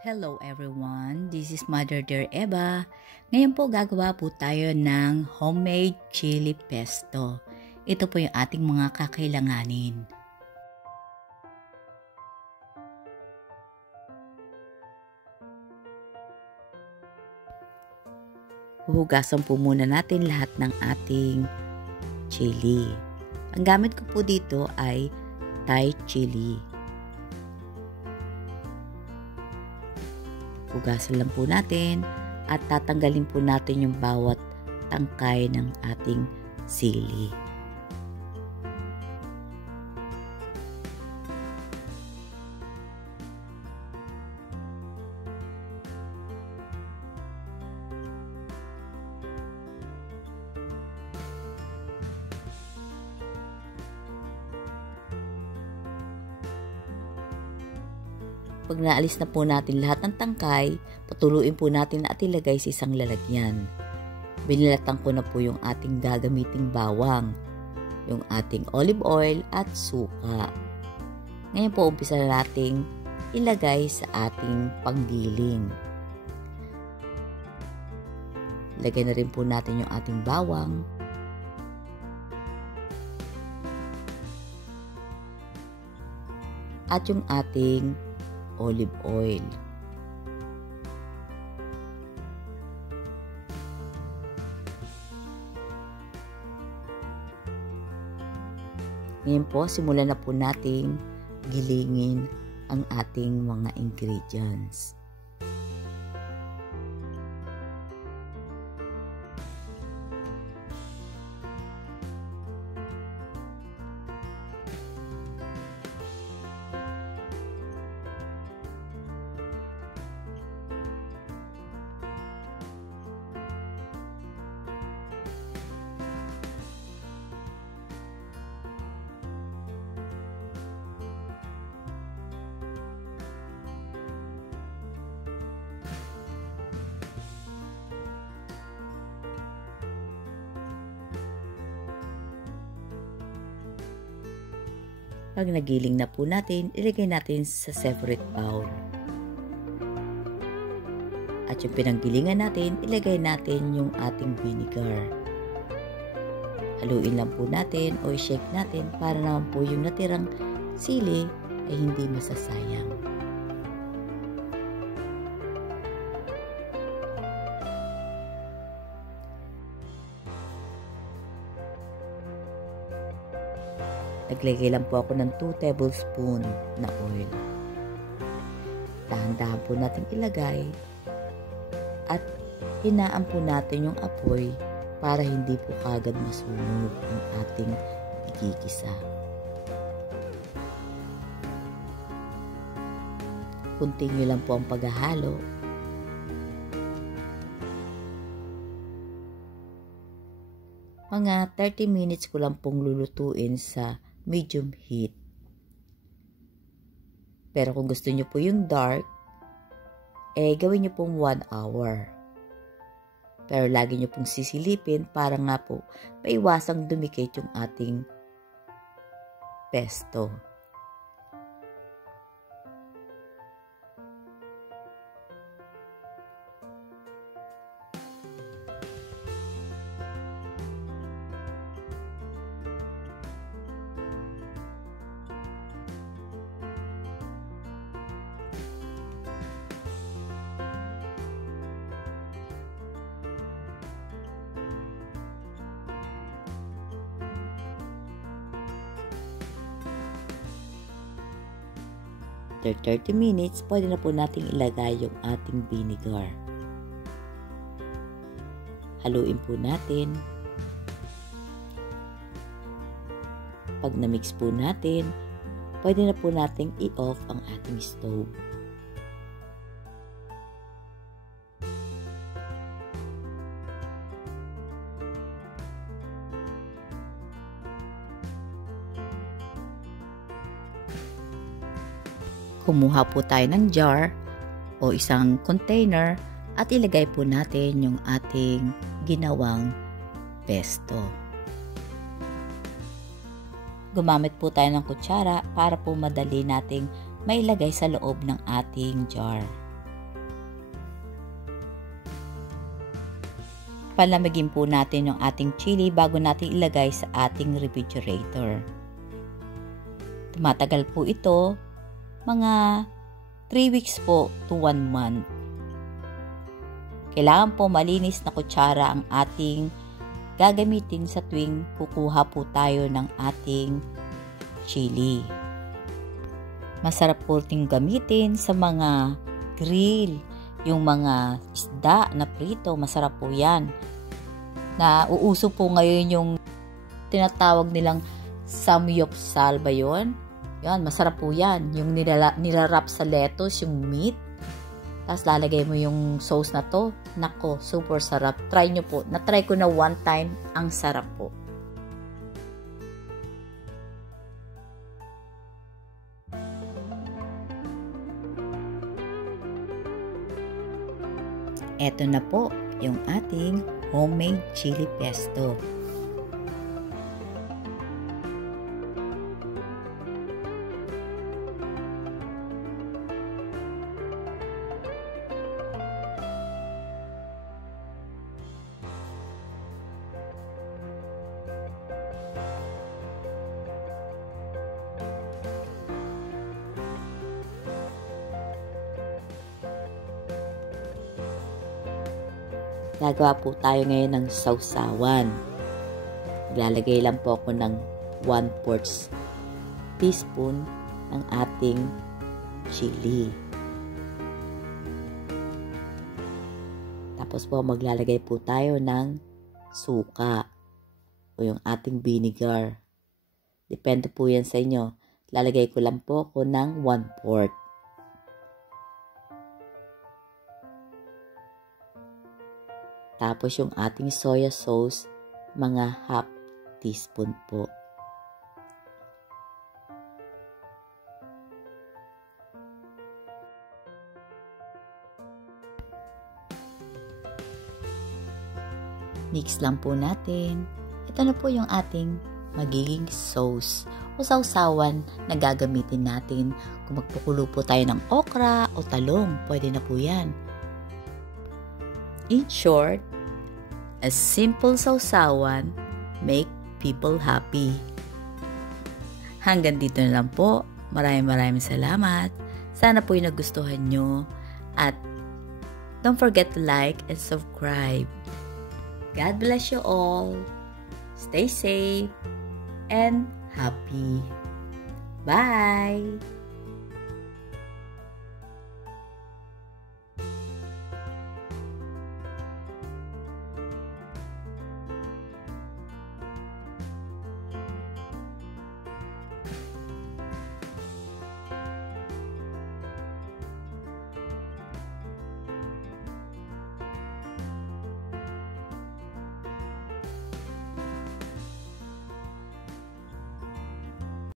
Hello everyone, this is Mother Dear Eva. Ngayon po gagawa po tayo ng homemade chili pesto. Ito po yung ating mga kakailanganin. Huhugasan po muna natin lahat ng ating chili. Ang gamit ko po dito ay Thai chili. Hugasan lang po natin at tatanggalin po natin yung bawat tangkay ng ating sili. Pag naalis na po natin lahat ng tangkay, patuluin po natin at ilagay sa isang lalagyan. Binilatan ko na po yung ating gagamiting bawang, yung ating olive oil at suka. Ngayon po umpisa na nating ilagay sa ating panggiling. Lagay na rin po natin yung ating bawang. At yung ating olive oil. Ngayon po, simulan na po nating gilingin ang ating mga ingredients. Pag nagiling na po natin, ilagay natin sa separate bowl. At yung pinanggilingan natin, ilagay natin yung ating vinegar. Haluin lang po natin o i-shake natin para naman po yung natirang sili ay hindi masasayang. Naglagay lang po ako ng 2 tablespoon na oil. Dahan-dahan po natin ilagay at hinaan po natin yung apoy para hindi po kagad masunog ang ating igigisa. Continue lang po ang paghahalo. Mga 30 minutes ko lang pong lulutuin sa medium heat. Pero kung gusto nyo po yung dark, gawin nyo pong 1 hour. Pero lagi nyo pong sisilipin para nga po maiwasang dumikit yung ating pesto. After 30 minutes, pwede na po nating ilagay yung ating vinegar. Haluin po natin. Pag na-mix po natin, pwede na po nating i-off ang ating stove. Kumuha po tayo ng jar o isang container at ilagay po natin yung ating ginawang pesto. Gumamit po tayo ng kutsara para po madali nating mailagay sa loob ng ating jar. palamigin po natin yung ating chili bago natin ilagay sa ating refrigerator. Tumatagal po ito mga 3 weeks po to 1 month. Kailangan po malinis na kutsara ang ating gagamitin sa tuwing kukuha po tayo ng ating chili. Masarap po ting gamitin sa mga grill, yung mga isda na prito, masarap po yan. Nauuso po ngayon yung tinatawag nilang samgyeopsal ba yun? Yan, masarap po yan. Yung nilarap sa lettuce, yung meat. Tapos lalagay mo yung sauce na to. Nako, super sarap. Try nyo po. Na-try ko na 1 time. Ang sarap po. Eto na po yung ating homemade chili pesto. Gagawa po tayo ngayon ng sausawan. Maglalagay lang po ako ng 1/4 teaspoon ng ating chili. Tapos po maglalagay po tayo ng suka o yung ating vinegar. Depende po yan sa inyo. Lalagay ko lang po ako ng 1/4. Tapos yung ating soya sauce, mga 1/2 teaspoon po. Mix lang po natin. Ito na po yung ating magiging sauce o sausawan na gagamitin natin. Kung magpukulo po tayo ng okra o talong, pwede na po yan. In short, a simple sausawan make people happy. Hanggang dito na lang po. Maraming salamat. Sana po yung nagustuhan nyo. At don't forget to like and subscribe. God bless you all. Stay safe and happy. Bye!